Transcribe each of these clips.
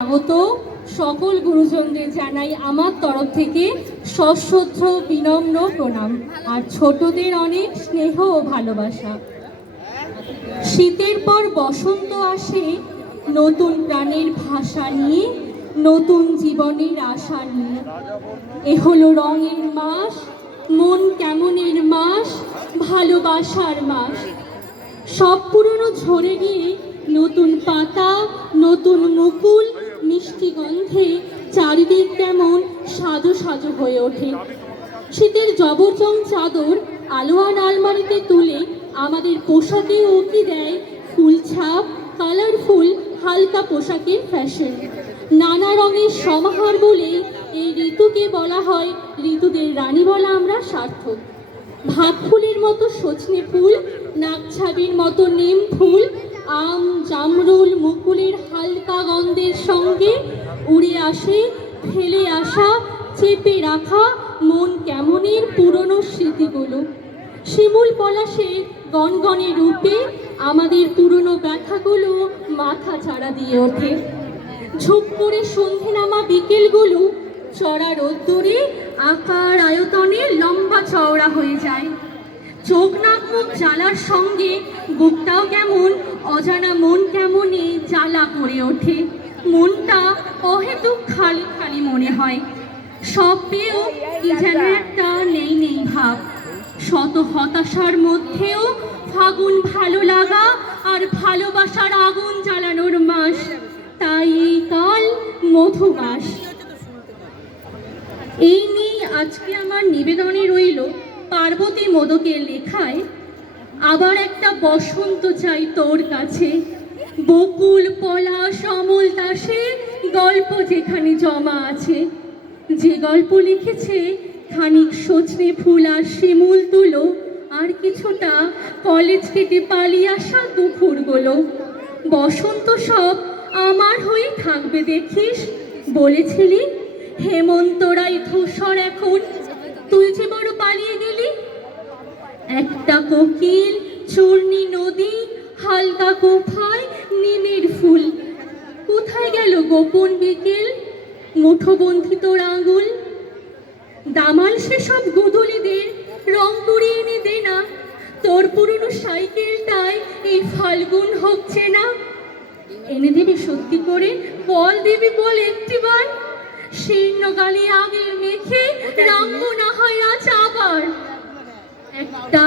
আগত সকল গুরুজনদের জানাই আমার তরফ থেকে সশ্রদ্ধ বিনম্র প্রণাম আর ছোটদের অনেক স্নেহ ও ভালোবাসা। শীতের পর বসন্ত আসে, নতুন প্রাণের ভাষা নিয়ে, নতুন জীবনের আশা নিয়ে। এ হলো রঙের মাস, মন কেমনের মাস, ভালোবাসার মাস। সব পুরনো ঝরে গিয়ে নতুন পাতা, নতুন মুকুল মিষ্টি গন্ধে চারিদিক কেমন সাজো সাজো হয়ে ওঠে। শীতের জবরজং চাদর আলোয়ান আলমারিতে তুলে আমাদের পোশাকে উঁকি দেয় ফুলছাপ কালারফুল হালকা পোশাকের ফ্যাশন। নানা রঙের সমাহার বলে এই ঋতুকে বলা হয় ঋতুদের রানী বলা আমরা সার্থক। ভাত ফুলের মতো সজনে ফুল নাকছাবির মতো নিম ফুল, আম, জামরুল, মুকুলের হালকা গন্ধের সঙ্গে উড়ে আসে ফেলে আসা, চেপে রাখা মন কেমনের পুরনো স্মৃতিগুলো। শিমুল পলাশে গনগনে রূপে আমাদের পুরনো ব্যথাগুলো মাথা চাড়া দিয়ে ওঠে। ঝুপ করে সন্ধে নামা বিকেলগুলো চড়া রোদ্দুরে আকার আয়তনে লম্বা চওড়া হয়ে যায়। চোখ নাক মুখ জ্বালার সঙ্গে, বুকটাও কেমন, অজানা মন কেমনে জ্বালা করে ওঠে। মনটা অহেতুক খালি খালি মনে হয়। সব পেয়েও কি যেন একটা নেই নেই ভাব। শত হতাশার মধ্যেও ফাগুন ভালো লাগা আর ভালোবাসার আগুন জ্বালানোর মাস। তাই এই কাল মধুমাস। এই নিয়ে আজকে আমার নিবেদনে রইল পার্বতী মোদকের লেখায় আবার একটা বসন্ত চাই তোর কাছে। বকুল পলাশ অমল দাসে গল্প যেখানে জমা আছে। যে গল্প লিখেছে, খানিক সজনে ফুল আর শিমুল তুলো, আর কিছুটা কলেজ কেটে পালিয়ে আসা দুপুরগুলো বসন্ত সব আমার হয়ে থাকবে দেখিস, বলেছিলি হেমন্তরাই ধূসর এখন যে বড় পালিয়ে গেলি? একটা কোকিল, চূর্ণী নদী, হালকা কোফায় নিমের ফুল। কোথায় গেল গোপন বিকেল মুঠোবন্ধি তোর আঙুল দামাল সেসব গোধূলিদের রং তুড়িয়ে এনে দে না। তোর পুরনো সাইকেলটায় এই ফাল্গুন হচ্ছে না। এনে দিবি সত্যি করে, বল দিবি বল একটিবার। শীর্ণ গালি আগের মেখে রাঙ্গ না হয় আজ আবার। একটা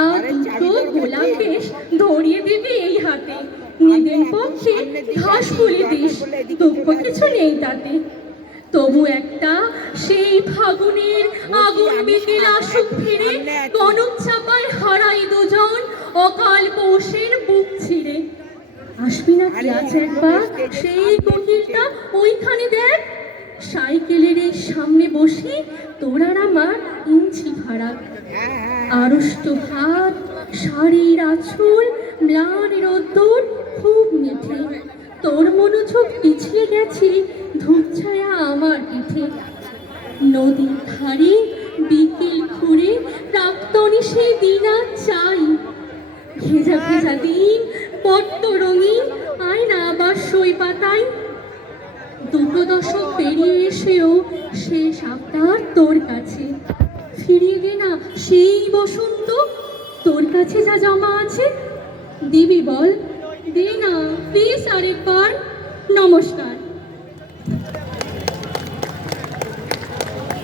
দুটো গোলাপ বেশ ধরিয়ে দিবি এই হাতে। নিদেন পক্ষে ঘাস ফুলে দিস দুঃখ কিছু নেই তাতে। তবু একটা সেই ফাগুনের আগুন বিকেল আসুক ফিরে কনক চাপায় হারাই দুজন অকাল পৌষের বুক ছিঁড়ে। আসবি না কি আছে একবার? সেই কোকিলটা ওইখানে দেখ। সাইকেলের এই সামনে বসে তোর আর আমার ইঞ্চি ভাড়া। আড়ষ্ট হাত শাড়ির আঁচল, ম্লান রোদ্দুর খুব মিঠে। তোর মনোযোগ পিছিয়ে গেছে ধূপ ছায়া আমার পিঠে। নদীর ধারে বিকেল ঘুরে প্রাক্তনী সেই দিন আর চাই। ভেজা ভেজা দিন পট্ট রঙিন আয় না আবার সই পাতায় দুটো দশক পেরিয়ে এসেও শেষ আবদার তোর কাছে। ফিরিয়ে গে না সেই বসন্ত, তোর কাছে যা জমা আছে। দিবি বল। দে না, প্লিজ আরেকবার। নমস্কার।